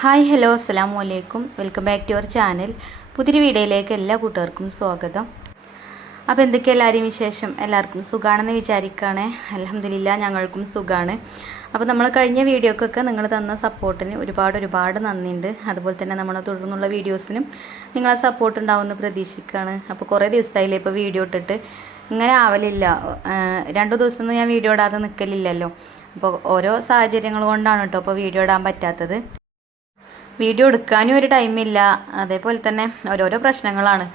Hi hello അസ്സലാമു അലൈക്കും. Welcome back to your channel. പുതിയൊരു വീഡിയോയിലേക്ക് എല്ലാ കൂട്ടുകാർക്കും സ്വാഗതം. അപ്പോൾ എന്തൊക്കെ എല്ലാവരെയും വിശേഷം? എല്ലാവർക്കും സുഖമാണെന്ന് വിചാരിക്കുകയാണ്. അൽഹംദുലില്ലാ ഞങ്ങൾക്കും സുഖമാണ്. അപ്പോൾ നമ്മൾ കഴിഞ്ഞ വീഡിയോക്കൊക്കെ നിങ്ങൾ തന്ന സപ്പോർട്ടിന് ഒരുപാട് നന്ദിയുണ്ട്. അതുപോലെ തന്നെ നമ്മൾ തുടർന്നുള്ള വീഡിയോസിനും നിങ്ങളെ സപ്പോർട്ട് ഉണ്ടാവുമെന്ന് പ്രതീക്ഷിക്കുകയാണ്. അപ്പോൾ കുറേ ദിവസമായില്ലേ ഇപ്പോൾ വീഡിയോ ഇട്ടിട്ട്, ഇങ്ങനെ ആവലില്ല. 2 ദിവസമൊന്നും ഞാൻ വീഡിയോ ഇടാതെ നിൽക്കലില്ലല്ലോ. അപ്പോൾ ഓരോ സാഹചര്യങ്ങൾ കൊണ്ടാണ് കേട്ടോ ഇപ്പോൾ വീഡിയോ ഇടാൻ പറ്റാത്തത്. വീഡിയോ എടുക്കാനും ഒരു ടൈമില്ല. അതേപോലെ തന്നെ ഓരോരോ പ്രശ്നങ്ങളാണ്.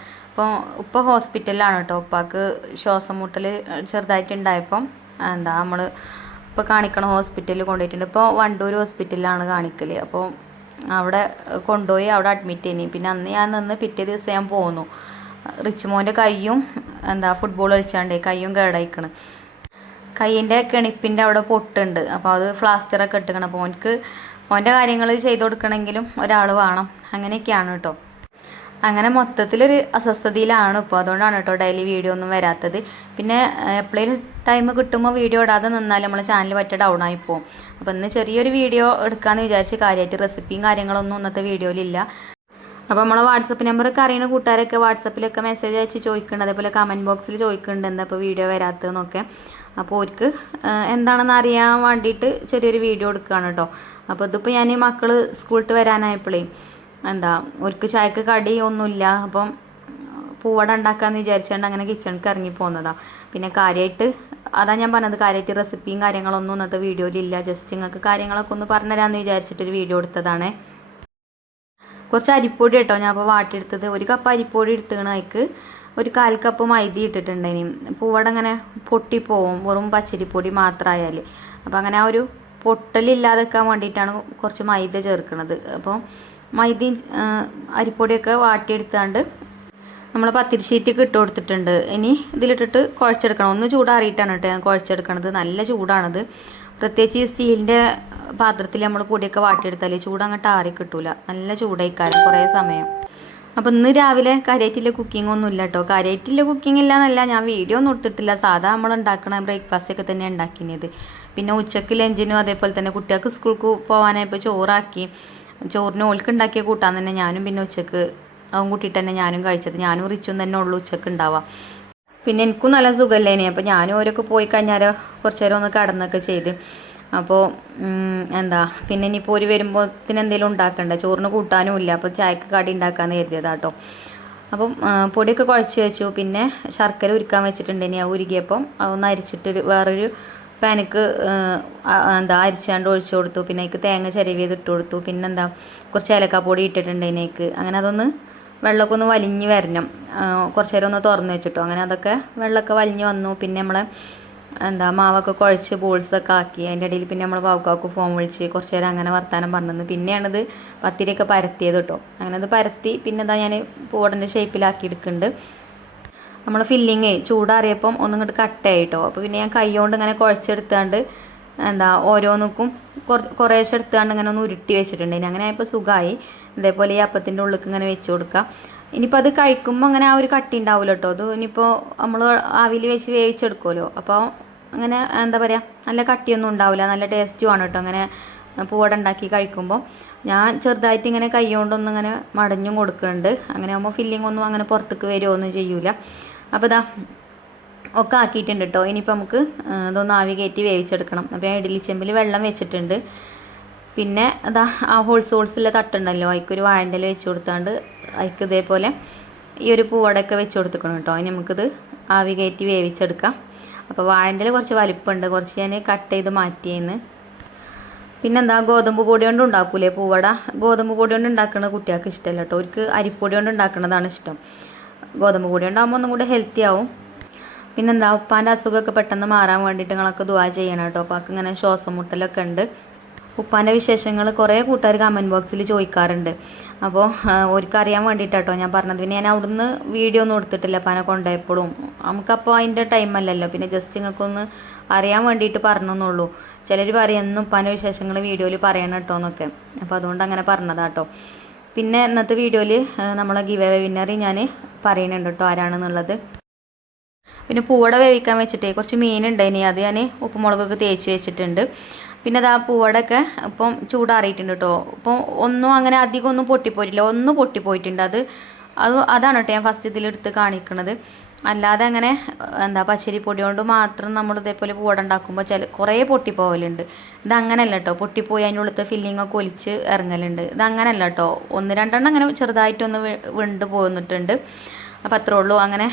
ഇപ്പോൾ ഹോസ്പിറ്റലിലാണ് കേട്ടോ. ഉപ്പാക്ക് ശ്വാസം മുട്ടൽ ചെറുതായിട്ടുണ്ടായപ്പം നമ്മൾ ഇപ്പോൾ കാണിക്കണ ഹോസ്പിറ്റലിൽ കൊണ്ടുപോയിട്ടുണ്ട്. ഇപ്പോൾ വണ്ടൂർ ഹോസ്പിറ്റലിലാണ് കാണിക്കൽ. അപ്പോൾ അവിടെ കൊണ്ടുപോയി അവിടെ അഡ്മിറ്റ് ചെയ്നി. പിന്നെ അന്ന് ഞാൻ നിന്ന് പിറ്റേ ദിവസം ഞാൻ പോന്നു. റിച്ചുമോൻ്റെ കയ്യും ഫുട്ബോൾ കളിച്ചാണ്ട് കയ്യും കേടായിക്കണ്. കയ്യിൻ്റെ കെണിപ്പിൻ്റെ അവിടെ പൊട്ടുണ്ട്. അപ്പോൾ അത് പ്ലാസ്റ്ററൊക്കെ ഇട്ടിക്കണം. അപ്പോൾ ഓൻ്റെ കാര്യങ്ങൾ ചെയ്തു കൊടുക്കണമെങ്കിലും ഒരാൾ വേണം. അങ്ങനെയൊക്കെയാണ് കേട്ടോ. അങ്ങനെ മൊത്തത്തിലൊരു അസ്വസ്ഥതയിലാണ് ഇപ്പോൾ. അതുകൊണ്ടാണ് കേട്ടോ ഡെയിലി വീഡിയോ ഒന്നും വരാത്തത്. പിന്നെ എപ്പോഴേലും ടൈം കിട്ടുമ്പോൾ വീഡിയോ ഇടാതെ നിന്നാൽ നമ്മളെ ചാനൽ പറ്റ ഡൗൺ ആയി പോകും. അപ്പോൾ ഇന്ന് ചെറിയൊരു വീഡിയോ എടുക്കാമെന്ന് വിചാരിച്ച് കാര്യമായിട്ട് റെസിപ്പിയും കാര്യങ്ങളൊന്നും ഇന്നത്തെ വീഡിയോയിലില്ല. അപ്പോൾ നമ്മളെ വാട്സപ്പ് നമ്പറൊക്കെ അറിയുന്ന കൂട്ടുകാരൊക്കെ വാട്സപ്പിലൊക്കെ മെസ്സേജ് അയച്ച് ചോദിക്കുന്നുണ്ട്. അതേപോലെ കമൻറ്റ് ബോക്സിൽ ചോദിക്കുന്നുണ്ട് എന്താ ഇപ്പോൾ വീഡിയോ വരാത്തതെന്നൊക്കെ. അപ്പോൾ അവർക്ക് എന്താണെന്ന് അറിയാൻ വേണ്ടിയിട്ട് ചെറിയൊരു വീഡിയോ എടുക്കുകയാണ് കേട്ടോ. അപ്പോൾ ഇതിപ്പോൾ ഞാൻ മക്കൾ സ്കൂളിട്ട് വരാനായപ്പോഴേ അവർക്ക് ചായക്ക് കടി ഒന്നുമില്ല. അപ്പം പൂവട ഉണ്ടാക്കാമെന്ന് വിചാരിച്ചുകൊണ്ട് അങ്ങനെ കിച്ചണിക്ക് ഇറങ്ങി പോകുന്നതാണ്. പിന്നെ കാര്യമായിട്ട് അതാ ഞാൻ പറഞ്ഞത്, കാര്യമായിട്ട് റെസിപ്പിയും കാര്യങ്ങളൊന്നും ഇന്നത്തെ വീഡിയോയിലില്ല. ജസ്റ്റ് നിങ്ങൾക്ക് കാര്യങ്ങളൊക്കെ ഒന്ന് പറഞ്ഞുതരാമെന്ന് വിചാരിച്ചിട്ടൊരു വീഡിയോ എടുത്തതാണ്. കുറച്ച് അരിപ്പൊടി കേട്ടോ ഞാൻ അപ്പോൾ വാട്ടിയെടുത്തത്. 1 കപ്പ് അരിപ്പൊടി എടുത്തുകയാണ്. അതിക്ക് 1/4 കപ്പ് മൈദ ഇട്ടിട്ടുണ്ടായിനി. പൂവട അങ്ങനെ പൊട്ടിപ്പോവും വെറും പച്ചരിപ്പൊടി മാത്രമായാൽ. അപ്പോൾ അങ്ങനെ ആ ഒരു പൊട്ടലില്ലാതെ വെക്കാൻ വേണ്ടിയിട്ടാണ് കുറച്ച് മൈദ ചേർക്കുന്നത്. അപ്പോൾ മൈദയും അരിപ്പൊടിയൊക്കെ വാട്ടിയെടുത്താണ്ട് നമ്മൾ പത്തിരി ഷീറ്റിക്ക് ഇട്ട് കൊടുത്തിട്ടുണ്ട്. ഇനി ഇതിലിട്ടിട്ട് കുഴച്ചെടുക്കണം. ഒന്ന് ചൂടാറിയിട്ടാണ് കേട്ടോ ഞാൻ കുഴച്ചെടുക്കണത്. നല്ല ചൂടാണത്. പ്രത്യേകിച്ച് ഈ സ്റ്റീലിൻ്റെ പാത്രത്തിൽ നമ്മൾ പൊടിയൊക്കെ വാട്ടിയെടുത്താൽ ചൂട് അങ്ങോട്ട് ആറി കിട്ടൂല. നല്ല ചൂടായിക്കാരം കുറേ സമയം. അപ്പോൾ ഇന്ന് രാവിലെ കാര്യമായിട്ടുള്ള കുക്കിംഗ് ഒന്നും ഇല്ല കേട്ടോ. കാര്യമായിട്ടുള്ള കുക്കിംഗ് ഇല്ല എന്നല്ല, ഞാൻ വീഡിയോ ഒന്നും എടുത്തിട്ടില്ല. സാധാ നമ്മൾ ഉണ്ടാക്കണ ബ്രേക്ക്ഫാസ്റ്റൊക്കെ തന്നെ ഉണ്ടാക്കിയത്. പിന്നെ ഉച്ചക്ക് ലഞ്ചിനും അതേപോലെ തന്നെ കുട്ടികൾക്ക് സ്കൂൾക്ക് പോകാനായപ്പോൾ ചോറാക്കി. ചോറിന് ഓൾക്ക് ഉണ്ടാക്കിയ കൂട്ടാൻ തന്നെ ഞാനും പിന്നെ ഉച്ചക്ക് അവൻ കൂട്ടിയിട്ട് തന്നെ ഞാനും കഴിച്ചത്. ഞാനും റിച്ചും തന്നെ ഉള്ളൂ ഉച്ചക്ക് ഉണ്ടാവാം. പിന്നെ എനിക്കും നല്ല സുഖമല്ലേനെ. അപ്പോൾ ഞാനും ഓരൊക്കെ പോയി കഴിഞ്ഞാൽ കുറച്ച് നേരം ഒന്ന് കടന്നൊക്കെ ചെയ്ത്. അപ്പോൾ പിന്നെ ഇനിയിപ്പോൾ ഒരു വരുമ്പോഴത്തിന് എന്തെങ്കിലും ഉണ്ടാക്കണ്ടേ. ചോറിന് കൂട്ടാനും ഇല്ല. അപ്പോൾ ചായക്ക് കടി ഉണ്ടാക്കാമെന്ന് കരുതിയതാട്ടോ. അപ്പം പൊടിയൊക്കെ കുഴച്ച് വെച്ചു. പിന്നെ ശർക്കര ഉരുക്കാൻ വെച്ചിട്ടുണ്ട്. ഇനി ഉരുകിയപ്പം അതൊന്ന് അരിച്ചിട്ട് വേറൊരു പാനിക്ക് അരിച്ചാണ്ട് ഒഴിച്ചു കൊടുത്തു. പിന്നെ അതിക്ക് തേങ്ങ ചിരവിയത് ഇട്ട് കൊടുത്തു. പിന്നെ കുറച്ച് ഏലക്കാപ്പൊടി ഇട്ടിട്ടുണ്ട് അതിനേക്ക്. അങ്ങനെ അതൊന്ന് വെള്ളമൊക്കെ ഒന്ന് വലിഞ്ഞ് വരണം. കുറച്ച് നേരം ഒന്ന് തുറന്ന് വെച്ചിട്ടോ. അങ്ങനെ അതൊക്കെ വെള്ളമൊക്കെ വലിഞ്ഞ് വന്നു. പിന്നെ നമ്മളെ മാവൊക്കെ കുഴച്ച് ബോൾസൊക്കെ ആക്കി. അതിൻ്റെ ഇടയിൽ പിന്നെ നമ്മൾ പാവക്കാക്ക് ഫോം വിളിച്ച് കുറച്ച് നേരം അങ്ങനെ വർത്താനം പറഞ്ഞത്. പിന്നെയാണിത് പത്തിരിയൊക്കെ പരത്തിയത് കേട്ടോ. അങ്ങനെ അത് പരത്തി പിന്നെ ഞാൻ പൂവടൻ്റെ ഷേപ്പിലാക്കി എടുക്കുന്നുണ്ട്. നമ്മൾ ഫില്ലിങ് ചൂടാറിയപ്പം ഒന്നും ഇങ്ങോട്ട് കട്ടായി കേട്ടോ. അപ്പോൾ പിന്നെ ഞാൻ കൈ കൊണ്ട് ഇങ്ങനെ കുഴച്ചെടുത്താണ്ട് ഓരോന്നിക്കും കുറേശ്ശെ എടുത്താണ്ട് ഇങ്ങനെ ഒന്ന് ഉരുട്ടി വെച്ചിട്ടുണ്ട്. ഇനി അങ്ങനെ ആയപ്പോൾ സുഖമായി. ഇതേപോലെ ഈ അപ്പത്തിൻ്റെ ഉള്ളിലേക്ക് ഇങ്ങനെ വെച്ച് കൊടുക്കുക. ഇനിയിപ്പോൾ അത് കഴിക്കുമ്പോൾ അങ്ങനെ ആ ഒരു കട്ടി ഉണ്ടാവില്ല കേട്ടോ. അത് ഇനിയിപ്പോൾ നമ്മൾ ആവിയിൽ വെച്ച് വേവിച്ചെടുക്കുമല്ലോ. അപ്പോൾ അങ്ങനെ പറയുക, നല്ല കട്ടിയൊന്നും ഉണ്ടാവില്ല. നല്ല ടേസ്റ്റുമാണ് കേട്ടോ അങ്ങനെ പൂവട ഉണ്ടാക്കി കഴിക്കുമ്പോൾ. ഞാൻ ചെറുതായിട്ട് ഇങ്ങനെ കൈ കൊണ്ടൊന്നും ഇങ്ങനെ മടഞ്ഞും കൊടുക്കുന്നുണ്ട്. അങ്ങനെ ആകുമ്പോൾ ഫില്ലിംഗ് ഒന്നും അങ്ങനെ പുറത്തേക്ക് വരുമോന്നും ചെയ്യൂല. അപ്പോൾ ഒക്കെ ആക്കിയിട്ടുണ്ട് കേട്ടോ. ഇനിയിപ്പോൾ നമുക്ക് ഇതൊന്ന് ആവി കയറ്റി വേവിച്ചെടുക്കണം. അപ്പോൾ ഞാൻ ഇഡ്ഡലി ചെമ്പിൽ വെള്ളം വെച്ചിട്ടുണ്ട്. പിന്നെ ആ ഹോൾസുള്ള തട്ടുണ്ടല്ലോ, അതിക്കൊരു വാഴൻ്റെ വെച്ച് കൊടുത്താണ്ട് അതിക്ക് ഇതേപോലെ ഈ ഒരു പൂവടയൊക്കെ വെച്ച് കൊടുത്തിക്കണം കേട്ടോ. ഇനി നമുക്കിത് ആവി കയറ്റി വേവിച്ചെടുക്കാം. അപ്പോൾ വാഴൻ്റെ കുറച്ച് വലിപ്പമുണ്ട്. കുറച്ച് ഞാൻ കട്ട് ചെയ്ത് മാറ്റിയെന്ന്. പിന്നെ ഗോതമ്പ് പൊടി കൊണ്ട് ഉണ്ടാക്കൂലേ പൂവട. ഗോതമ്പ് പൊടി കൊണ്ട് ഉണ്ടാക്കുന്നത് കുട്ടികൾക്ക് ഇഷ്ടമല്ല കേട്ടോ. അവർക്ക് അരിപ്പൊടി കൊണ്ട് ഉണ്ടാക്കുന്നതാണ് ഇഷ്ടം. ഗോതമ്പ് പൊടി ഉണ്ടാകുമ്പോൾ ഒന്നും കൂടെ ഹെൽത്തി ആവും. പിന്നെ ഉപ്പാൻ്റെ അസുഖമൊക്കെ പെട്ടെന്ന് മാറാൻ വേണ്ടിയിട്ട് നിങ്ങളൊക്കെ ദുആ ചെയ്യണം കേട്ടോ. ഉപ്പാക്ക് ഇങ്ങനെ ശ്വാസം മുട്ടലൊക്കെ ഉണ്ട്. ഉപ്പാൻ്റെ വിശേഷങ്ങൾ കുറേ കൂട്ടുകാർ കമൻറ്റ് ബോക്സിൽ ചോദിക്കാറുണ്ട്. അപ്പോൾ അവർക്ക് അറിയാൻ വേണ്ടിയിട്ടാട്ടോ ഞാൻ പറഞ്ഞത്. പിന്നെ ഞാൻ അവിടുന്ന് വീഡിയോ ഒന്നും എടുത്തിട്ടില്ല ഉപ്പാനെ കൊണ്ടുപോയപ്പോഴും. നമുക്കപ്പോൾ അതിൻ്റെ ടൈമല്ലല്ലോ. പിന്നെ ജസ്റ്റ് നിങ്ങൾക്കൊന്ന് അറിയാൻ വേണ്ടിയിട്ട് പറഞ്ഞെന്നുള്ളൂ. ചിലർ പറയും എന്നും ഉപ്പാൻ്റെ വിശേഷങ്ങൾ വീഡിയോയിൽ പറയണം കേട്ടോ എന്നൊക്കെ. അപ്പോൾ അതുകൊണ്ട് അങ്ങനെ പറഞ്ഞതാട്ടോ. പിന്നെ ഇന്നത്തെ വീഡിയോയിൽ നമ്മളെ ഗിവ് അവേ വിന്നറി ഞാൻ പറയുന്നുണ്ട് കേട്ടോ ആരാണെന്നുള്ളത്. പിന്നെ പൂവട വേവിക്കാൻ വെച്ചിട്ടേ കുറച്ച് മീനുണ്ട്. ഇനി അത് ഞാൻ ഉപ്പുമുളകൊക്കെ തേച്ച് വെച്ചിട്ടുണ്ട്. പിന്നെ അതാ പൂവടൊക്കെ ഇപ്പം ചൂടാറിയിട്ടുണ്ട് കേട്ടോ. ഇപ്പം ഒന്നും അങ്ങനെ അധികം ഒന്നും പൊട്ടിപ്പോയിട്ടില്ല, ഒന്ന് പൊട്ടിപ്പോയിട്ടുണ്ട്. അതാണ് കേട്ടോ ഞാൻ ഫസ്റ്റ് ഇതിലെടുത്ത് കാണിക്കുന്നത്. അല്ലാതെ അങ്ങനെ എന്താ പച്ചരിപ്പൊടി കൊണ്ട് മാത്രം നമ്മൾ ഇതേപോലെ പൂവട ഉണ്ടാക്കുമ്പോൾ കുറേ പൊട്ടിപ്പോവലുണ്ട്. ഇതങ്ങനല്ല കേട്ടോ, പൊട്ടിപ്പോയി അതിനുള്ളിലത്തെ ഫില്ലിങ്ങൊക്കെ ഒലിച്ച് ഇറങ്ങലുണ്ട്. ഇതങ്ങനല്ല കേട്ടോ, ഒന്ന് രണ്ടെണ്ണം അങ്ങനെ ചെറുതായിട്ടൊന്ന് വിണ്ട് പോന്നിട്ടുണ്ട്. അപ്പം അത്രേ ഉള്ളൂ. അങ്ങനെ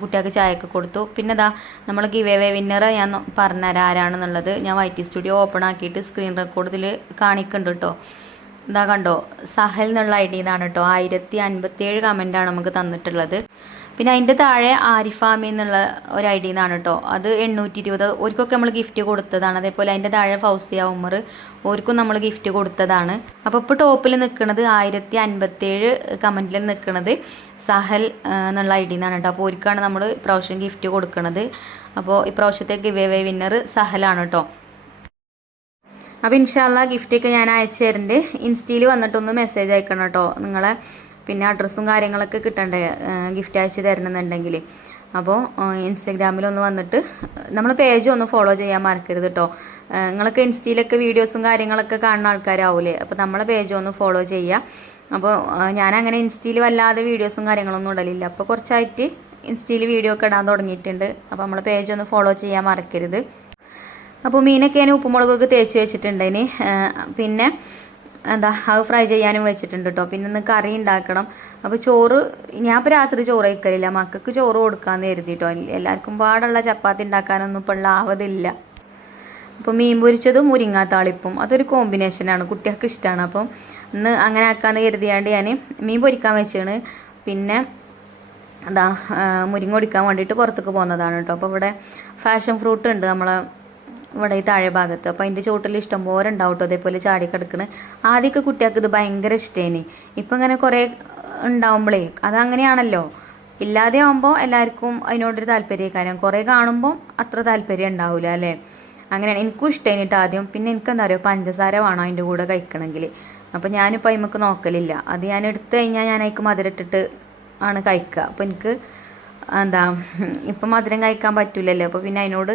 കുട്ടികൾക്ക് ചായയൊക്കെ കൊടുത്തു. പിന്നെ ഇതാ നമ്മൾ ഗിവ് അവേ വിന്നർ ഞാൻ പറഞ്ഞുതരാം ആരാണെന്നുള്ളത്. ഞാൻ YT സ്റ്റുഡിയോ ഓപ്പൺ ആക്കിയിട്ട് സ്ക്രീൻ റെക്കോർഡ് ഇതിൽ കാണിക്കുന്നുണ്ട് കേട്ടോ. ഇതാ കണ്ടോ, സഹൽ എന്നുള്ള ID ഇതാണ് കേട്ടോ. 1057 കമൻറ്റാണ് നമുക്ക് തന്നിട്ടുള്ളത്. പിന്നെ അതിൻ്റെ താഴെ ആരിഫാമി എന്നുള്ള ഒരു ID എന്നാണ് കേട്ടോ. അത് 820. ഓർക്കൊക്കെ നമ്മൾ ഗിഫ്റ്റ് കൊടുത്തതാണ്. അതേപോലെ അതിൻ്റെ താഴെ ഫൗസിയ ഉമർ, ഓർക്കും നമ്മൾ ഗിഫ്റ്റ് കൊടുത്തതാണ്. അപ്പോൾ ഇപ്പോൾ ടോപ്പിൽ നിൽക്കുന്നത് 1057 കമൻറ്റിൽ നിൽക്കുന്നത് സഹൽ എന്നുള്ള ID എന്നാണ് കേട്ടോ. അപ്പോൾ ഓർക്കാണ് നമ്മൾ ഇപ്രാവശ്യം ഗിഫ്റ്റ് കൊടുക്കുന്നത്. അപ്പോൾ ഇപ്രാവശ്യത്തെ ഗിവ് അവേ വിന്നർ സഹലാണ് കേട്ടോ. അപ്പോൾ ഇൻഷാല്ലാ ഗിഫ്റ്റൊക്കെ ഞാൻ അയച്ചു തരുന്നുണ്ട്. ഇൻസ്റ്റയിൽ വന്നിട്ടൊന്ന് മെസ്സേജ് അയക്കണം കേട്ടോ നിങ്ങളെ. പിന്നെ അഡ്രസ്സും കാര്യങ്ങളൊക്കെ കിട്ടണ്ടേ ഗിഫ്റ്റ് അയച്ച് തരണമെന്നുണ്ടെങ്കിൽ. അപ്പോൾ ഇൻസ്റ്റഗ്രാമിലൊന്ന് വന്നിട്ട് നമ്മളെ പേജ് ഒന്ന് ഫോളോ ചെയ്യാൻ മറക്കരുത് കേട്ടോ. നിങ്ങളൊക്കെ ഇൻസ്റ്റയിലൊക്കെ വീഡിയോസും കാര്യങ്ങളൊക്കെ കാണുന്ന ആൾക്കാരാവൂലേ, അപ്പോൾ നമ്മളെ പേജ് ഒന്ന് ഫോളോ ചെയ്യുക. അപ്പോൾ ഞാനങ്ങനെ ഇൻസ്റ്റയിൽ വല്ലാതെ വീഡിയോസും കാര്യങ്ങളൊന്നും ഇടലില്ല. അപ്പോൾ കുറച്ചായിട്ട് ഇൻസ്റ്റയിൽ വീഡിയോ ഒക്കെ ഇടാൻ തുടങ്ങിയിട്ടുണ്ട്. അപ്പോൾ നമ്മളെ പേജ് ഒന്ന് ഫോളോ ചെയ്യാൻ മറക്കരുത്. അപ്പോൾ മീനൊക്കെ ഞാൻ ഉപ്പുമുളകൊക്കെ തേച്ച് വെച്ചിട്ടുണ്ട്. ഇനി പിന്നെ എന്താ അത് ഫ്രൈ ചെയ്യാനും വെച്ചിട്ടുണ്ട് കേട്ടോ. പിന്നെ ഇന്ന് കറി ഉണ്ടാക്കണം. അപ്പോൾ ചോറ് ഞാൻ ഇപ്പോൾ രാത്രി ചോറ് കഴിക്കലില്ല, മക്കൾക്ക് ചോറ് കൊടുക്കാമെന്ന് കരുതിട്ടോ. എല്ലാവർക്കും പാടുള്ള ചപ്പാത്തി ഉണ്ടാക്കാനൊന്നും ഇപ്പോൾ ഉള്ള ആവതില്ല. അപ്പോൾ മീൻ പൊരിച്ചതും മുരിങ്ങാത്താളിപ്പും അതൊരു കോമ്പിനേഷനാണ്, കുട്ടികൾക്ക് ഇഷ്ടമാണ്. അപ്പം ഇന്ന് അങ്ങനെ ആക്കാമെന്ന് കരുതിയാണ്ട് ഞാൻ മീൻ പൊരിക്കാൻ വെച്ചാണ്. പിന്നെ എന്താ മുരിങ്ങ ഒടിക്കാൻ വേണ്ടിയിട്ട് പുറത്തേക്ക് പോകുന്നതാണ് കേട്ടോ. അപ്പോൾ ഇവിടെ ഫാഷൻ ഫ്രൂട്ട് ഉണ്ട് നമ്മളെ ഇവിടെ ഈ താഴെ ഭാഗത്ത്. അപ്പോൾ അതിൻ്റെ ചോട്ടിൽ ഇഷ്ടംപോലെ ഉണ്ടാവും കേട്ടോ, അതേപോലെ ചാടി കിടക്കണ്. ആദ്യമൊക്കെ കുട്ടികൾക്ക് ഇത് ഭയങ്കര ഇഷ്ടേനി. ഇപ്പം ഇങ്ങനെ കുറേ ഉണ്ടാവുമ്പോഴേ അതങ്ങനെയാണല്ലോ, ഇല്ലാതെ ആകുമ്പോൾ എല്ലാവർക്കും അതിനോടൊരു താല്പര്യക്കാരം, കുറേ കാണുമ്പോൾ അത്ര താല്പര്യം ഉണ്ടാവില്ല അല്ലേ. അങ്ങനെയാണ്. എനിക്കും ഇഷ്ടമായിട്ട് ആദ്യം. പിന്നെ എനിക്കെന്താ പറയുക, പഞ്ചസാര വേണം അതിൻ്റെ കൂടെ കഴിക്കണമെങ്കിൽ. അപ്പോൾ ഞാനിപ്പോൾ അതിമക്ക് നോക്കലില്ല. അത് ഞാൻ എടുത്തു കഴിഞ്ഞാൽ ഞാൻ അതിക്ക് മധുരട്ടിട്ട് ആണ് കഴിക്കുക. അപ്പോൾ എനിക്ക് എന്താ ഇപ്പം മധുരം കഴിക്കാൻ പറ്റില്ലല്ലോ, അപ്പോൾ പിന്നെ അതിനോട്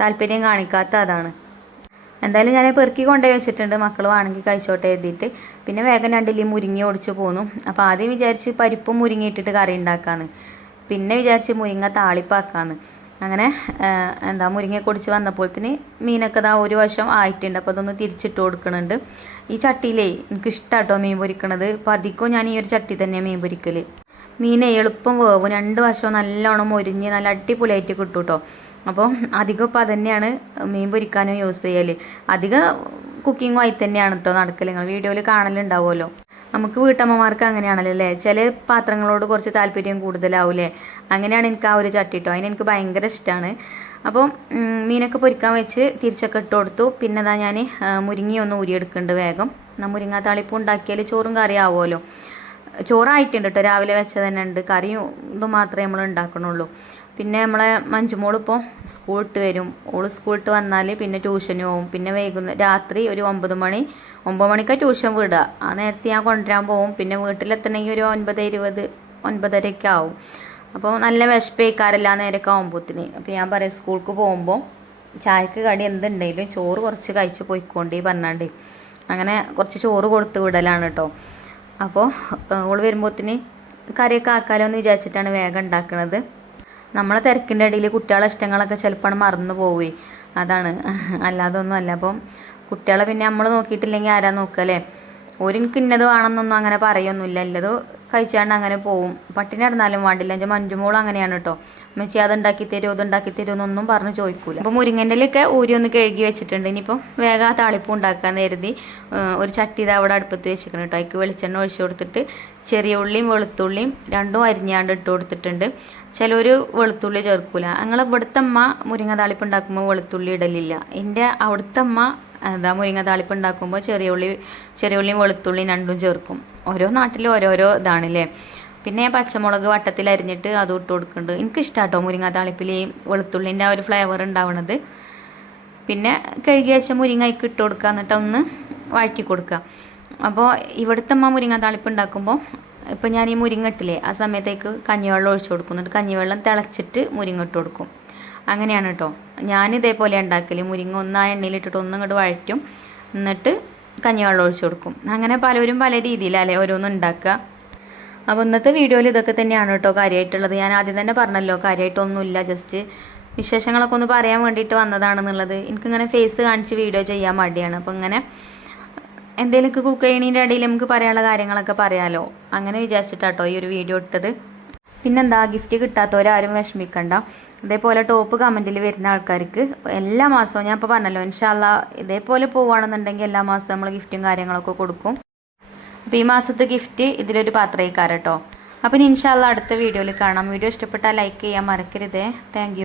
താല്പര്യം കാണിക്കാത്ത അതാണ്. എന്തായാലും ഞാൻ പെറുക്കി കൊണ്ടുപോയി വെച്ചിട്ടുണ്ട്, മക്കൾ വേണമെങ്കിൽ കഴിച്ചോട്ടെ എഴുതിയിട്ട്. പിന്നെ വേഗം രണ്ടില്ലി മുരിങ്ങ ഒടിച്ച് പോന്നു. അപ്പോൾ ആദ്യം വിചാരിച്ച് പരിപ്പും മുരിങ്ങ ഇട്ടിട്ട് കറി ഉണ്ടാക്കാന്ന്, പിന്നെ വിചാരിച്ച് മുരിങ്ങ താളിപ്പാക്കാന്ന്. അങ്ങനെ എന്താ മുരിങ്ങ പൊടിച്ച് വന്നപ്പോഴത്തിന് മീനൊക്കെ ഇതാ ഒരു വശം ആയിട്ടുണ്ട്. അപ്പോൾ അതൊന്ന് തിരിച്ചിട്ട് കൊടുക്കുന്നുണ്ട്. ഈ ചട്ടിയിലേ എനിക്ക് ഇഷ്ടമാട്ടോ മീൻ പൊരിക്കണത്. അപ്പോൾ അധികവും ഞാൻ ഈ ഒരു ചട്ടി തന്നെയാണ് മീൻ പൊരിക്കൽ. മീൻ എളുപ്പം വേവും, രണ്ട് വശവും നല്ലോണം മൊരിഞ്ഞ് നല്ല അടിപൊളിയായിട്ട് കിട്ടും കേട്ടോ. അപ്പോൾ അധികം ഇപ്പോൾ അതുതന്നെയാണ് മീൻ പൊരിക്കാനും യൂസ് ചെയ്യൽ. അധികം കുക്കിങ്ങും ആയി തന്നെയാണ് കേട്ടോ നടക്കൽ. നിങ്ങൾ വീഡിയോയിൽ കാണലുണ്ടാവുമല്ലോ. നമുക്ക് വീട്ടമ്മമാർക്ക് അങ്ങനെയാണല്ലോ അല്ലേ, ചില പാത്രങ്ങളോട് കുറച്ച് താല്പര്യം കൂടുതലാവൂലേ. അങ്ങനെയാണ് എനിക്ക് ആ ഒരു ചട്ടി കേട്ടോ, അതിനെനിക്ക് ഭയങ്കര ഇഷ്ടമാണ്. അപ്പോൾ മീനൊക്കെ പൊരിക്കാൻ വെച്ച് തിരിച്ചൊക്കെ ഇട്ട് കൊടുത്തു. പിന്നെ അതാ ഞാൻ മുരിങ്ങയൊന്ന് ഊരിയെടുക്കുന്നുണ്ട് വേഗം. മുരിങ്ങ താളിപ്പ് ഉണ്ടാക്കിയാൽ ചോറും കറി ആവുമല്ലോ. ചോറായിട്ടുണ്ട് കേട്ടോ, രാവിലെ വെച്ചത് തന്നെ ഉണ്ട്. കറിയും ഇതും മാത്രമേ നമ്മൾ ഉണ്ടാക്കണുള്ളൂ. പിന്നെ നമ്മളെ മഞ്ജുമോളിപ്പോൾ സ്കൂളിട്ട് വരും. ഓള് സ്കൂളിട്ട് വന്നാൽ പിന്നെ ട്യൂഷന് പോവും. പിന്നെ രാത്രി ഒരു 9 മണിക്കാണ് ട്യൂഷൻ വിടുക. ആ നേരത്തെ ഞാൻ കൊണ്ടുവരാൻ പോവും. പിന്നെ വീട്ടിലെത്തണമെങ്കിൽ ഒരു 9:20 9:30 ആവും. അപ്പോൾ നല്ല വിശപ്പേക്കാറില്ല നേരൊക്കെ ആകുമ്പോഴത്തേന്. അപ്പോൾ ഞാൻ പറയും സ്കൂൾക്ക് പോകുമ്പോൾ ചായക്ക് കടി എന്തുണ്ടെങ്കിലും ചോറ് കുറച്ച് കഴിച്ച് പോയിക്കൊണ്ടേ പറഞ്ഞാണ്ട് അങ്ങനെ കുറച്ച് ചോറ് കൊടുത്ത് വിടലാണ് കേട്ടോ. അപ്പോൾ ഓള് വരുമ്പോഴത്തേന് കറിയൊക്കെ ആക്കാലോ എന്ന് വിചാരിച്ചിട്ടാണ് വേഗം ഉണ്ടാക്കുന്നത്. നമ്മളെ തിരക്കിൻ്റെ ഇടയിൽ കുട്ടികളെ ഇഷ്ടങ്ങളൊക്കെ ചിലപ്പോൾ മറന്നു പോവുകയെ, അതാണ്, അല്ലാതെ ഒന്നും അല്ല. അപ്പം കുട്ടികളെ പിന്നെ നമ്മൾ നോക്കിയിട്ടില്ലെങ്കിൽ ആരാ നോക്കുക അല്ലേ. ഓരെനിക്ക് ഇന്നത് വേണമെന്നൊന്നും അങ്ങനെ പറയൊന്നുമില്ല, എല്ലത് കഴിച്ചാണ്ട് അങ്ങനെ പോവും. പട്ടിണി നടന്നാലും വേണ്ടില്ല. എൻ്റെ മഞ്ജുമോളും അങ്ങനെയാണ് കേട്ടോ. അമ്മച്ചി അതുണ്ടാക്കി തരുമോ ഇതുണ്ടാക്കി തരുമോ എന്നൊന്നും പറഞ്ഞ് ചോദിക്കൂല. അപ്പോൾ മുരിങ്ങൻ്റെ ഇലയൊക്കെ ഊരി ഒന്ന് കഴുകി വെച്ചിട്ടുണ്ട്. ഇനിയിപ്പോൾ വേഗം ആ താളിപ്പ് ഉണ്ടാക്കാമെന്ന് കരുതി ഒരു ചട്ടി ഇത് അവിടെ അടുപ്പത്ത് വെച്ചിരിക്കണം കേട്ടോ. അതിക്ക് വെളിച്ചെണ്ണ ഒഴിച്ചു കൊടുത്തിട്ട് ചെറിയ ഉള്ളിയും വെളുത്തുള്ളിയും രണ്ടും അരിഞ്ഞാണ്ട് ഇട്ട് കൊടുത്തിട്ടുണ്ട്. ചിലർ വെളുത്തുള്ളി ചേർക്കൂല. ഞങ്ങൾ ഇവിടുത്തെ അമ്മ മുരിങ്ങ താളിപ്പ് ഉണ്ടാക്കുമ്പോൾ വെളുത്തുള്ളി ഇടലില്ല. എൻ്റെ അവിടുത്തെ അമ്മ എന്താ മുരിങ്ങ താളിപ്പ് ഉണ്ടാക്കുമ്പോൾ ചെറിയ ഉള്ളിയും വെളുത്തുള്ളിയും രണ്ടും ചേർക്കും. ഓരോ നാട്ടിലും ഓരോരോ ഇതാണല്ലേ. പിന്നെ പച്ചമുളക് വട്ടത്തിൽ അരിഞ്ഞിട്ട് അതും ഇട്ട് കൊടുക്കുന്നുണ്ട്. എനിക്കിഷ്ടമാട്ടോ മുരിങ്ങ താളിപ്പിൽ ഈ വെളുത്തുള്ളിൻ്റെ ആ ഒരു ഫ്ലേവർ ഉണ്ടാവണത്. പിന്നെ കഴുകി വെച്ച മുരിങ്ങയ്ക്ക് ഇട്ട് കൊടുക്കുക, എന്നിട്ട് ഒന്ന് വഴറ്റി കൊടുക്കുക. അപ്പോൾ ഇവിടുത്തെ അമ്മ മുരിങ്ങ താളിപ്പ് ഉണ്ടാക്കുമ്പോൾ ഇപ്പം ഞാൻ ഈ മുരിങ്ങ ഇട്ടില്ലേ, ആ സമയത്തേക്ക് കഞ്ഞിവെള്ളം ഒഴിച്ചു കൊടുക്കും. എന്നിട്ട് കഞ്ഞിവെള്ളം തിളച്ചിട്ട് മുരിങ്ങ ഇട്ട് കൊടുക്കും. അങ്ങനെയാണ് കേട്ടോ ഞാൻ ഇതേപോലെ ഉണ്ടാക്കൽ. മുരിങ്ങ ഒന്ന് ആ എണ്ണയിലിട്ടിട്ട് ഒന്നും ഇങ്ങോട്ട് വഴറ്റും, എന്നിട്ട് കഞ്ഞിവെള്ളം ഒഴിച്ചു കൊടുക്കും. അങ്ങനെ പലരും പല രീതിയിലല്ലേ ഓരോന്നും ഉണ്ടാക്കുക. അപ്പോൾ ഇന്നത്തെ വീഡിയോയിൽ ഇതൊക്കെ തന്നെയാണ് കേട്ടോ കാര്യമായിട്ടുള്ളത്. ഞാൻ ആദ്യം തന്നെ പറഞ്ഞല്ലോ കാര്യമായിട്ടൊന്നുമില്ല, ജസ്റ്റ് വിശേഷങ്ങളൊക്കെ ഒന്ന് പറയാൻ വേണ്ടിയിട്ട് വന്നതാണെന്നുള്ളത്. എനിക്കിങ്ങനെ ഫേസ് കാണിച്ച് വീഡിയോ ചെയ്യാൻ മടിയാണ്. അപ്പോൾ ഇങ്ങനെ എന്തെങ്കിലുമൊക്കെ കുക്ക് ചെയ്യണതിൻ്റെ ഇടയിൽ നമുക്ക് പറയാനുള്ള കാര്യങ്ങളൊക്കെ പറയാമല്ലോ, അങ്ങനെ വിചാരിച്ചിട്ടാട്ടോ ഈ ഒരു വീഡിയോ ഇട്ടത്. പിന്നെന്താ, ഗിഫ്റ്റ് കിട്ടാത്തവരാരും വിഷമിക്കണ്ട. ഇതേപോലെ ടോപ്പ് കമൻറ്റിൽ വരുന്ന ആൾക്കാർക്ക് എല്ലാ മാസവും ഞാൻ ഇപ്പോൾ പറഞ്ഞല്ലോ ഇൻഷാല്ലാ ഇതേപോലെ പോവുകയാണെന്നുണ്ടെങ്കിൽ എല്ലാ മാസവും നമ്മൾ ഗിഫ്റ്റും കാര്യങ്ങളൊക്കെ കൊടുക്കും. അപ്പോൾ ഈ മാസത്തെ ഗിഫ്റ്റ് ഇതിലൊരു പാത്രക്കാരട്ടോ. അപ്പം ഇൻഷാല്ലാ അടുത്ത വീഡിയോയിൽ കാണാം. വീഡിയോ ഇഷ്ടപ്പെട്ടാൽ ലൈക്ക് ചെയ്യാൻ മറക്കരുതേ. Thank you.